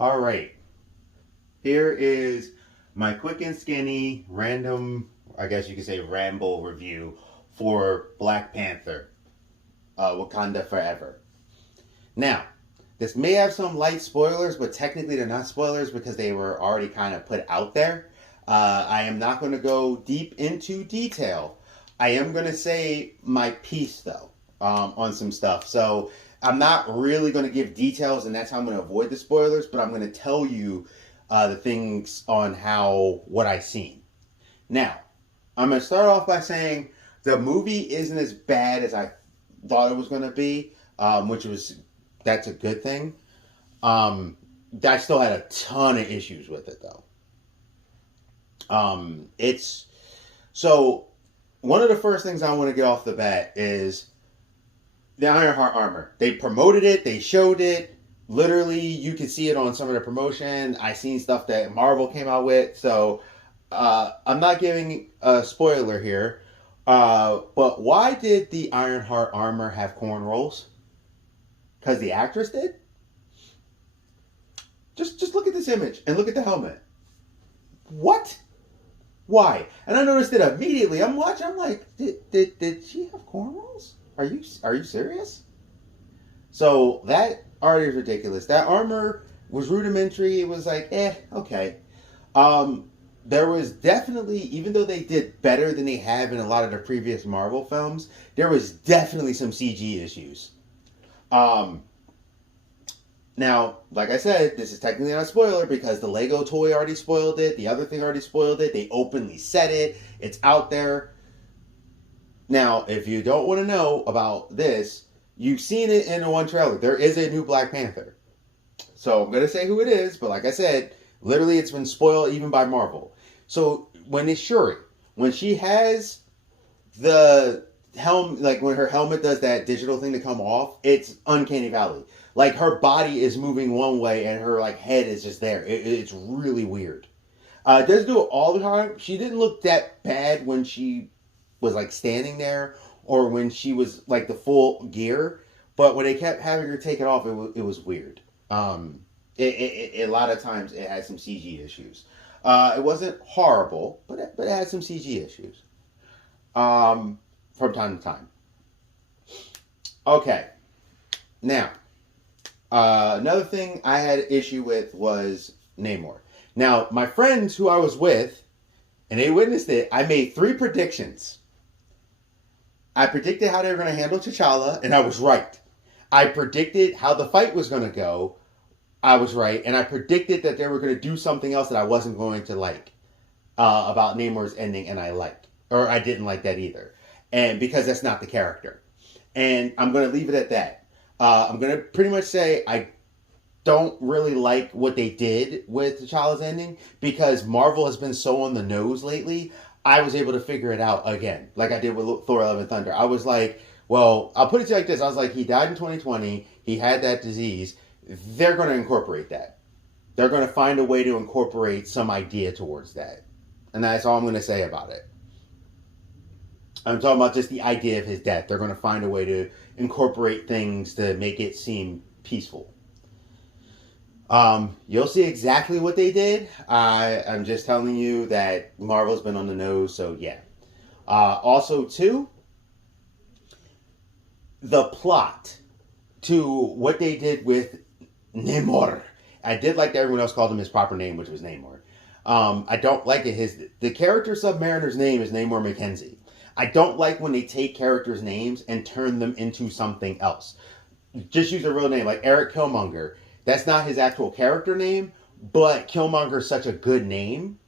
All right. Here is my quick and skinny random, I guess you could say ramble review for Black Panther, Wakanda Forever. Now, this may have some light spoilers, but technically they're not spoilers because they were already kind of put out there. I am not going to go deep into detail. I am going to say my piece, though, on some stuff. So I'm not really going to give details, and that's how I'm going to avoid the spoilers, but I'm going to tell you the things on what I seen. Now, I'm going to start off by saying the movie isn't as bad as I thought it was going to be, which was that's a good thing. I still had a ton of issues with it though. It's so one of the first things I want to get off the bat is the Ironheart armor. They promoted it, they showed it. Literally, you could see it on some of the promotion. I seen stuff that Marvel came out with, so I'm not giving a spoiler here. But why did the Ironheart armor have cornrows? Because the actress did. Just look at this image and look at the helmet. What? Why? And I noticed it immediately. I'm watching. I'm like, did she have cornrows? Are you serious? So that already is ridiculous. That armor was rudimentary. It was like, okay. There was definitely, even though they did better than they have in a lot of the previous Marvel films, there was definitely some CG issues. Um, Now, like I said, this is technically not a spoiler because the Lego toy already spoiled it. The other thing already spoiled it. They openly said it. It's out there. Now, if you don't want to know about this, you've seen it in the one trailer. There is a new Black Panther. So I'm going to say who it is, but like I said, literally it's been spoiled even by Marvel. So when it's Shuri, when she has the helmet, like when her helmet does that digital thing to come off, it's uncanny valley. Like her body is moving one way and her like head is just there. It's really weird. It doesn't do it all the time. She didn't look that bad when she was like standing there or when she was like the full gear, but when they kept having her take it off, it was weird. A lot of times it had some CG issues. It wasn't horrible, but it had some CG issues from time to time. Okay, now another thing I had an issue with was Namor. Now, my friends who I was with, and they witnessed it, I made three predictions. I predicted how they were going to handle T'Challa, and I was right. I predicted how the fight was going to go. I was right. And I predicted that they were going to do something else that I wasn't going to like about Namor's ending, and I liked. Or I didn't like that either. And because that's not the character. And I'm going to leave it at that. I'm going to pretty much say I don't really like what they did with T'Challa's ending because Marvel has been so on the nose lately. I was able to figure it out again, like I did with Thor: Love and Thunder. I was like, well, I'll put it to you like this. I was like, he died in 2020. He had that disease. They're going to incorporate that. They're going to find a way to incorporate some idea towards that. And that's all I'm going to say about it. I'm talking about just the idea of his death. They're going to find a way to incorporate things to make it seem peaceful. You'll see exactly what they did. I'm just telling you that Marvel's been on the nose, so yeah. Also, too, the plot to what they did with Namor. I did like that everyone else called him his proper name, which was Namor. I don't like it. The character Submariner's name is Namor McKenzie. I don't like when they take characters' names and turn them into something else. Just use a real name, like Eric Killmonger. That's not his actual character name, but Killmonger is such a good name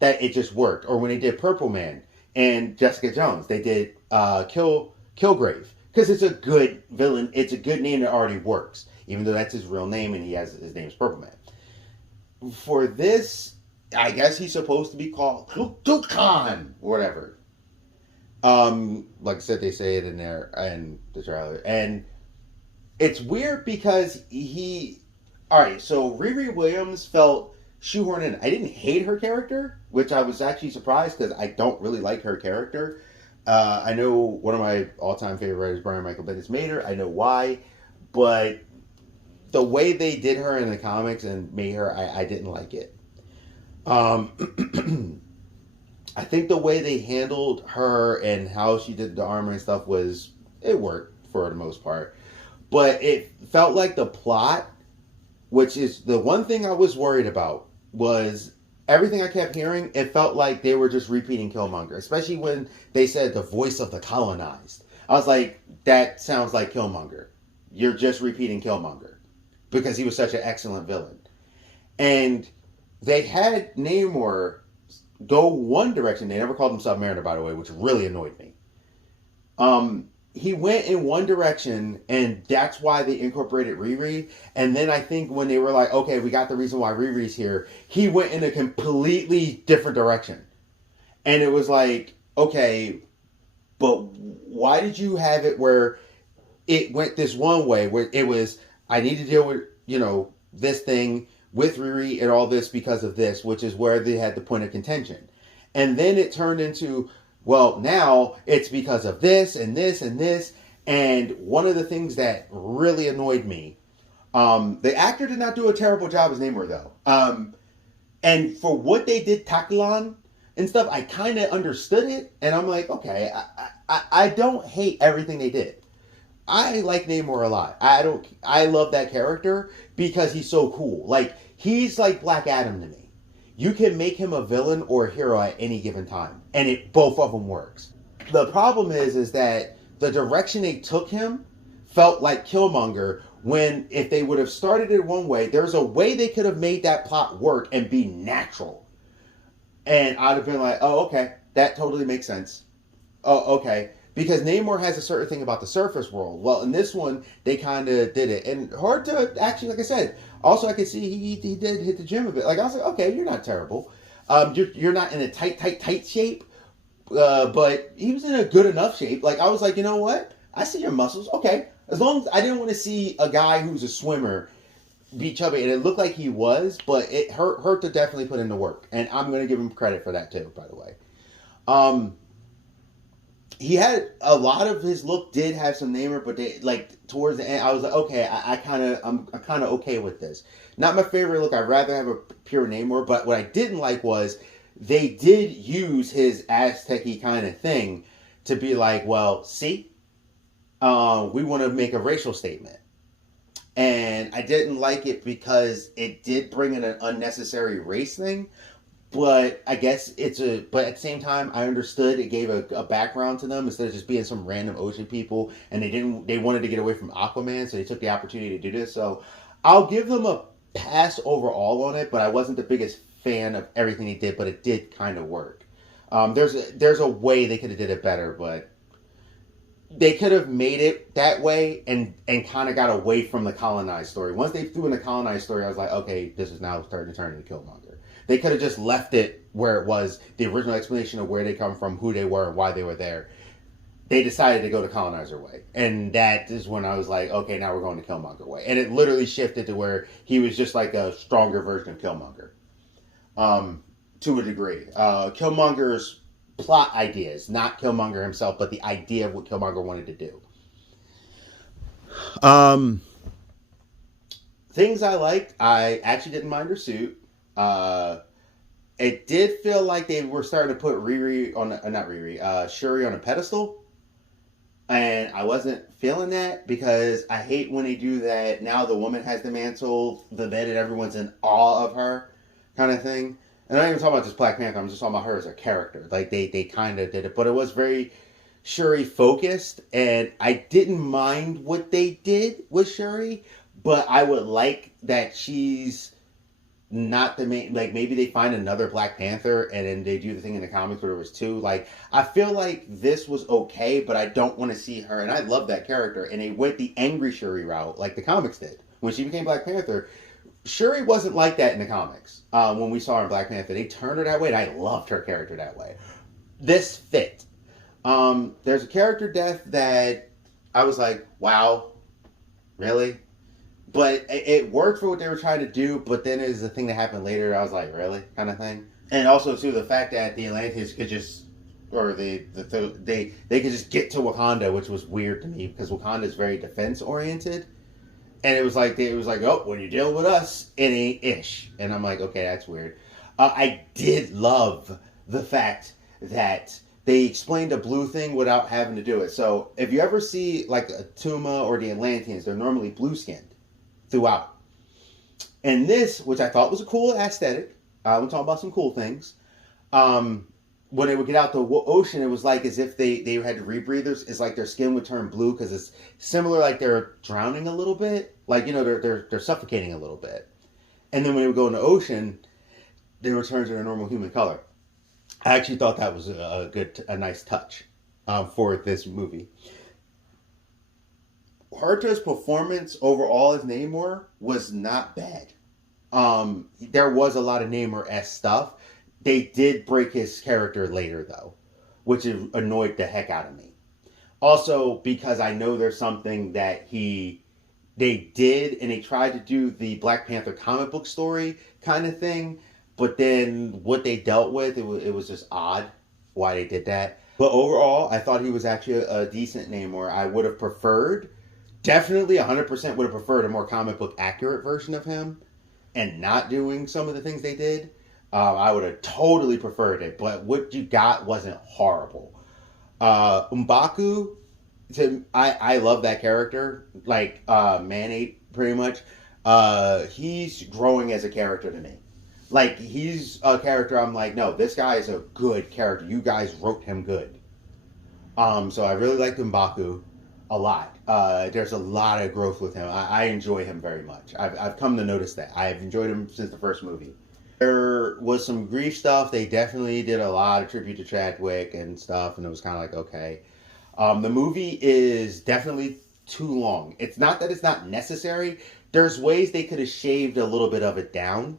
that it just worked. Or when they did Purple Man and Jessica Jones, they did Kilgrave because it's a good villain. It's a good name that already works, even though that's his real name and his name is Purple Man. For this, I guess he's supposed to be called Khan or whatever. Like I said, they say it in there and the trailer, and it's weird because all right. So Riri Williams felt shoehorned in. I didn't hate her character, which I was actually surprised because I don't really like her character. I know one of my all-time favorite writers, Brian Michael Bendis, made her. I know why, but the way they did her in the comics and made her, I didn't like it. I think the way they handled her and how she did the armor and stuff was, it worked for the most part. But it felt like the plot, which is the one thing I was worried about, was everything I kept hearing, it felt like they were just repeating Killmonger, especially when they said the voice of the colonized. I was like, that sounds like Killmonger. You're just repeating Killmonger because he was such an excellent villain. And they had Namor go one direction. They never called him Submariner, by the way, which really annoyed me. He went in one direction, and that's why they incorporated Riri. And then I think when they were like, okay, we got the reason why Riri's here, he went in a completely different direction. And it was like, okay, but why did you have it where it went this one way, where it was, I need to deal with, this thing with Riri and all this because of this, which is where they had the point of contention. And then it turned into, well, now it's because of this and this and this. And one of the things that really annoyed me, the actor did not do a terrible job as Namor, though. And for what they did, Takulan and stuff, I kind of understood it. And I'm like, okay, I don't hate everything they did. I like Namor a lot. I love that character because he's so cool. Like, he's like Black Adam to me. You can make him a villain or a hero at any given time, and both of them works. The problem is that the direction they took him felt like Killmonger, when if they would have started it one way, there's a way they could have made that plot work and be natural. And I'd have been like, oh, okay, that totally makes sense. Oh, okay. Because Namor has a certain thing about the surface world. Well, in this one, they kind of did it. And hard to actually, like I said, also I could see he did hit the gym a bit. Like, I was like, okay, you're not terrible. You're not in a tight shape. But he was in a good enough shape. Like, I was like, you know what? I see your muscles. Okay. As long as I didn't want to see a guy who's a swimmer be chubby. And it looked like he was, but it hurt to definitely put in the work. And I'm going to give him credit for that too, by the way. He had a lot of his look did have some Namor, but they like towards the end, I was like, okay, I'm kind of okay with this. Not my favorite look. I'd rather have a pure Namor, but what I didn't like was they did use his Aztec-y kind of thing to be like, well, see, we want to make a racial statement, and I didn't like it because it did bring in an unnecessary race thing. But I guess but at the same time, I understood it gave a background to them instead of just being some random ocean people, and they wanted to get away from Aquaman, so they took the opportunity to do this. So I'll give them a pass overall on it, but I wasn't the biggest fan of everything they did, but it did kind of work. There's a way they could have did it better, but they could have made it that way and kind of got away from the colonized story. Once they threw in the colonized story, I was like, okay, this is now starting to turn into Killmonger. They could have just left it where it was, the original explanation of where they come from, who they were, and why they were there. They decided to go the colonizer way. And that is when I was like, okay, now we're going to Killmonger way. And it literally shifted to where he was just like a stronger version of Killmonger. To a degree. Killmonger's plot ideas, not Killmonger himself, but the idea of what Killmonger wanted to do. Things I liked, I actually didn't mind her suit. It did feel like they were starting to put Shuri on a pedestal. And I wasn't feeling that because I hate when they do that. Now the woman has the mantle, the bed, and everyone's in awe of her kind of thing. And I'm not even talking about just Black Panther. I'm just talking about her as a character. Like they kind of did it, but it was very Shuri focused, and I didn't mind what they did with Shuri, but I would like that she's not the main. Like maybe they find another Black Panther, and then they do the thing in the comics where there was two. Like I feel like this was okay, but I don't want to see her, and I love that character. And they went the angry Shuri route, like the comics did when she became Black Panther. Shuri wasn't like that in the comics. When we saw her in Black Panther, they turned her that way, and I loved her character that way. This fit. There's a character death that I was like, wow, really? But it worked for what they were trying to do, but then there's the thing that happened later, I was like, really? Kind of thing. And also, too, the fact that the Atlanteans could just, or they could just get to Wakanda, which was weird to me, because Wakanda is very defense-oriented. And it was like, oh, when you're dealing with us, it ain't ish. And I'm like, okay, that's weird. I did love the fact that they explained a blue thing without having to do it. So if you ever see like a Tuma or the Atlanteans, they're normally blue skinned throughout. And this, which I thought was a cool aesthetic, we're talking about some cool things. Um, when they would get out the ocean, it was like as if they had to rebreathers. It's like their skin would turn blue because it's similar, like they're drowning a little bit, like they're suffocating a little bit. And then when they would go in the ocean, they return to their normal human color. I actually thought that was a nice touch for this movie. Harta's performance overall as Namor was not bad. There was a lot of Namor-esque stuff. They did break his character later, though, which annoyed the heck out of me. Also, because I know there's something that they did, and they tried to do the Black Panther comic book story kind of thing, but then what they dealt with, it was just odd why they did that. But overall, I thought he was actually a decent Namor. I would have preferred, definitely 100% would have preferred a more comic book accurate version of him and not doing some of the things they did. I would have totally preferred it, but what you got wasn't horrible. M'Baku, I love that character, like Man-Ape, pretty much. He's growing as a character to me. Like, he's a character I'm like, no, this guy is a good character. You guys wrote him good. So I really liked M'Baku a lot. There's a lot of growth with him. I enjoy him very much. I've come to notice that. I've enjoyed him since the first movie. There was some grief stuff. They definitely did a lot of tribute to Chadwick and stuff, and it was kind of like, okay. The movie is definitely too long. It's not that it's not necessary. There's ways they could have shaved a little bit of it down.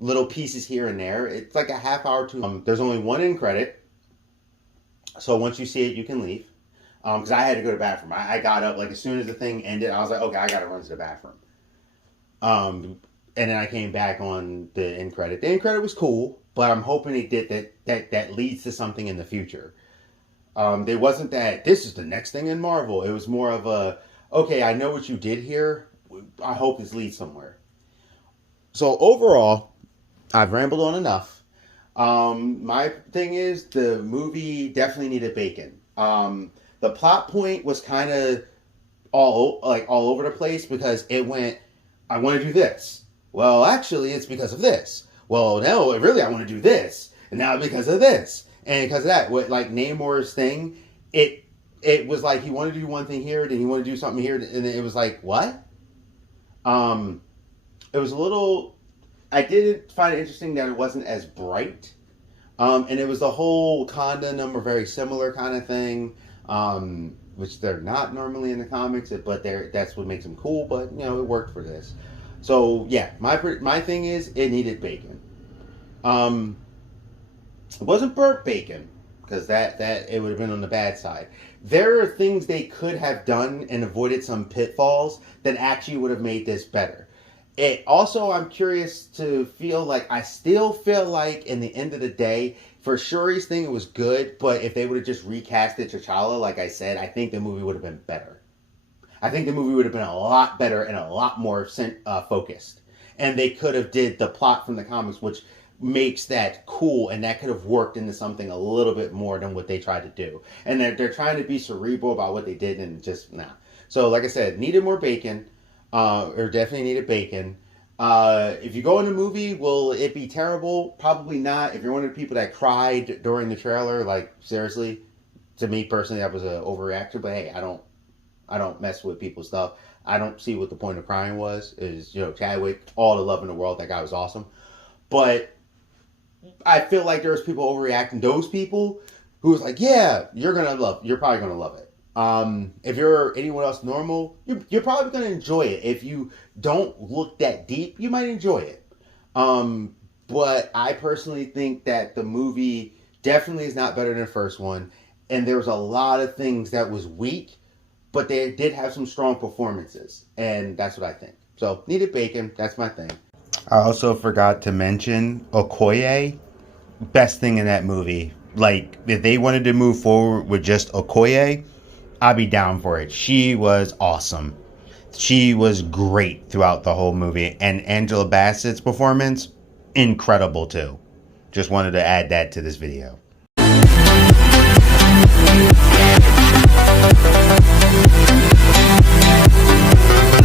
Little pieces here and there. It's like a half hour too. There's only one end credit. So once you see it, you can leave. Because I had to go to the bathroom. I got up, like, as soon as the thing ended, I was like, okay, I got to run to the bathroom. And then I came back on the end credit. The end credit was cool, but I'm hoping it did that leads to something in the future. There wasn't that, this is the next thing in Marvel. It was more of a, okay, I know what you did here. I hope this leads somewhere. So overall, I've rambled on enough. My thing is, the movie definitely needed bacon. The plot point was kind of all over the place because it went, I want to do this. Well, actually, it's because of this. Well, no, really, I want to do this. And now because of this. And because of that, what, like, Namor's thing, it was like he wanted to do one thing here, then he wanted to do something here, and then it was like, what? It was a little, I did find it interesting that it wasn't as bright. And it was the whole Wakanda number, very similar kind of thing, which they're not normally in the comics, but that's what makes them cool, but, you know, it worked for this. So, yeah, my thing is, it needed bacon. It wasn't burnt bacon, because that it would have been on the bad side. There are things they could have done and avoided some pitfalls that actually would have made this better. It also, I'm curious to feel like, I still feel like in the end of the day, for Shuri's thing, it was good, but if they would have just recasted T'Challa, like I said, I think the movie would have been better. I think the movie would have been a lot better and a lot more focused. And they could have did the plot from the comics, which makes that cool, and that could have worked into something a little bit more than what they tried to do. And they're trying to be cerebral about what they did, and just, nah. So, like I said, needed more bacon, or definitely needed bacon. If you go in the movie, will it be terrible? Probably not. If you're one of the people that cried during the trailer, like, seriously, to me personally, that was an overreaction. But hey, I don't mess with people's stuff. I don't see what the point of crying was. Is, you know, Chadwick, all the love in the world. That guy was awesome. But I feel like there's people overreacting. Those people who was like, yeah, you're probably gonna love it. If you're anyone else normal, you're probably gonna enjoy it. If you don't look that deep, you might enjoy it. But I personally think that the movie definitely is not better than the first one, and there was a lot of things that was weak, but they did have some strong performances, and that's what I think. So, needed bacon. That's my thing. I also forgot to mention Okoye. Best thing in that movie. Like, if they wanted to move forward with just Okoye, I'd be down for it. She was awesome. She was great throughout the whole movie. And Angela Bassett's performance, incredible too. Just wanted to add that to this video.